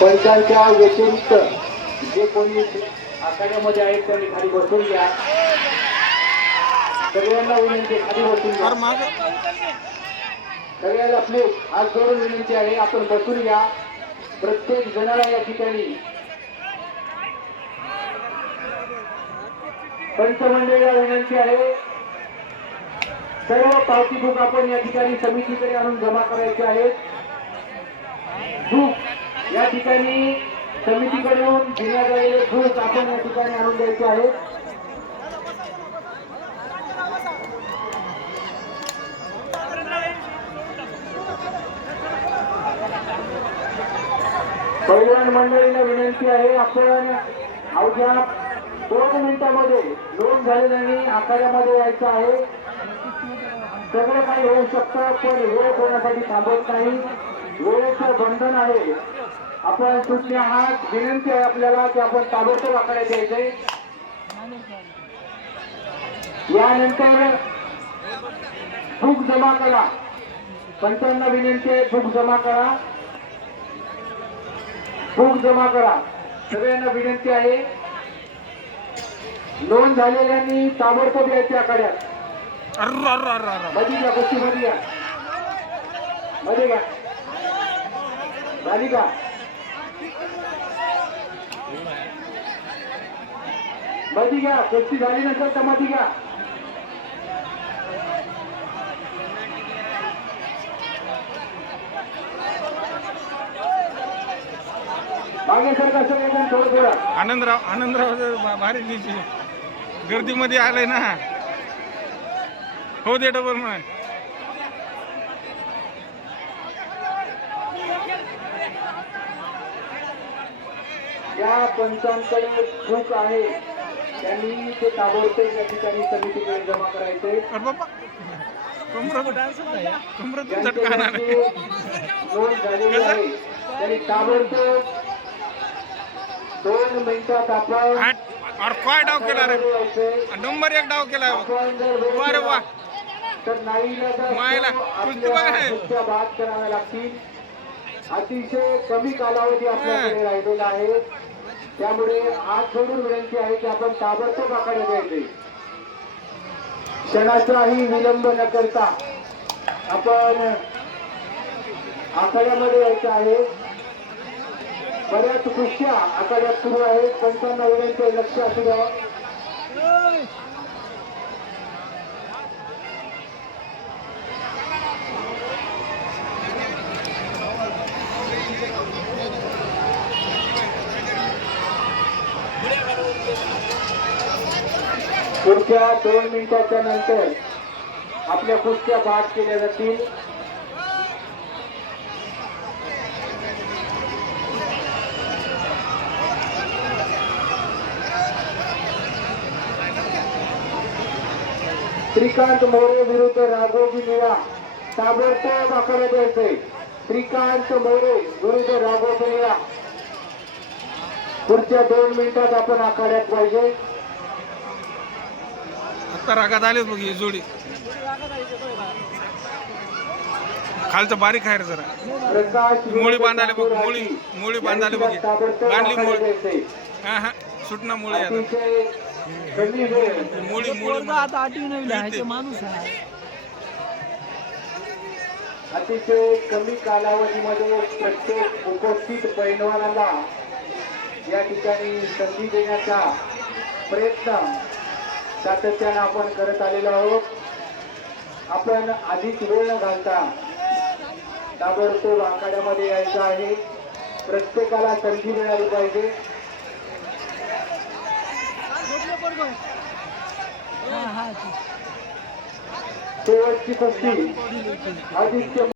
पैशांच्या व्यतिरिक्त जे कोणी आखाड्यामध्ये आहेत त्यांनी खाली बसून घ्या. सगळ्यांना विनंती खाली बसून घ्या. सगळ्यांना प्लीज हात जोडून विनंती आहे आपण बसून घ्या. प्रत्येक जणाला या ठिकाणी. पंचमंडळीला विनंती आहे. सर्व पावती बुक आपण या ठिकाणी समितीकडे आणून जमा करायचे आहेत. बुक या ठिकाणी समितीकडून घेण्यात आलेले बुक आपण या ठिकाणी आणून द्यायचे आहे पहिल्या मंडळीला विनंती आहे आपण अवघ्या दोन मिनिटामध्ये लोन झालेल्यांनी आखाड्यामध्ये यायचं आहे. सगळं काही होऊ शकतं पण वेळ कोणासाठी थांबत नाही. वेळेचं बंधन आहे. आपण सुटले आहात विनंती आहे आपल्याला की आपण ताबडतोब आकडे द्यायचे. यानंतर बुक जमा करा. पंचांना विनंती आहे बुक जमा करा. बुक जमा करा. सगळ्यांना विनंती आहे. नोंद झालेल्यांनी ताबडतोब यायचे आकड्यात अर्रमध्ये घ्या गोष्टी मध्ये या मध्ये का झाली का मध्ये घ्या गोष्टी झाली नसेल तर मध्ये घ्या. मागे सरकार सगळेजण थोडं थोडं. आनंदराव आनंदराव भारी दिसली. गर्दीमध्ये आलाय ना. हो दे डबल म्हणा ज्या पंचांकडे चूक आहे. त्यांनी ते ताबडतोब या ठिकाणी समितीकडे जमा करायचे. अरे नोंद झालेली आहे. त्यांनी ताबडतोब दोन मिनिटात आपण आठ- अरे काय डाव केला रे. नंबर एक डाव केला. वेळ वा तर मायला, कुस्ती बघा आपल्या. कुस्त्या बाद कराव्या लागतील. अतिशय कमी कालावधी आपल्याकडे राहिलेला आहे. त्यामुळे आज सोडून विनंती आहे की आपण ताबडतोब आकडे द्यायचे क्षणाचाही विलंब न करता आपण आखाड्यामध्ये यायचं आहे. बऱ्याच कुस्त्या आखाड्यात सुरू आहेत. पंचांना विनंती लक्ष असू द्यावं पुढच्या दोन मिनिटाच्या नंतर आपल्या कुस्त्या बाद केल्या जातील. श्रीकांत मोरे विरुद्ध राघोजी निळा ताबडतोब आकडे द्यायचे श्रीकांत मोरे विरुद्ध राघोजी निळा पुढच्या दोन मिनिटात आपण आखाड्यात पाहिजे. आता रागात आलेच बघ ही जोडी. खालचं बारीक आहे रे जरा. मुळी बांधाले बघ, मुळी- मुळी बांधाले बघ. बांधली मुळी. हा हा. सुटणं मुळी आता. मुळी मुळी आता आठवी नववी माणूस आहे अतिशय कमी कालावधीमध्ये प्रत्येक उपस्थित पैलवानाला या ठिकाणी संधी देण्याचा प्रयत्न सातत्यानं आपण करत आलेलो आहोत. आपण अधिक वेळ न घालता ताबडतोब आखाड्यामध्ये यायचं आहे. प्रत्येकाला संधी मिळाली पाहिजे. शेवटची कुस्ती आदित्य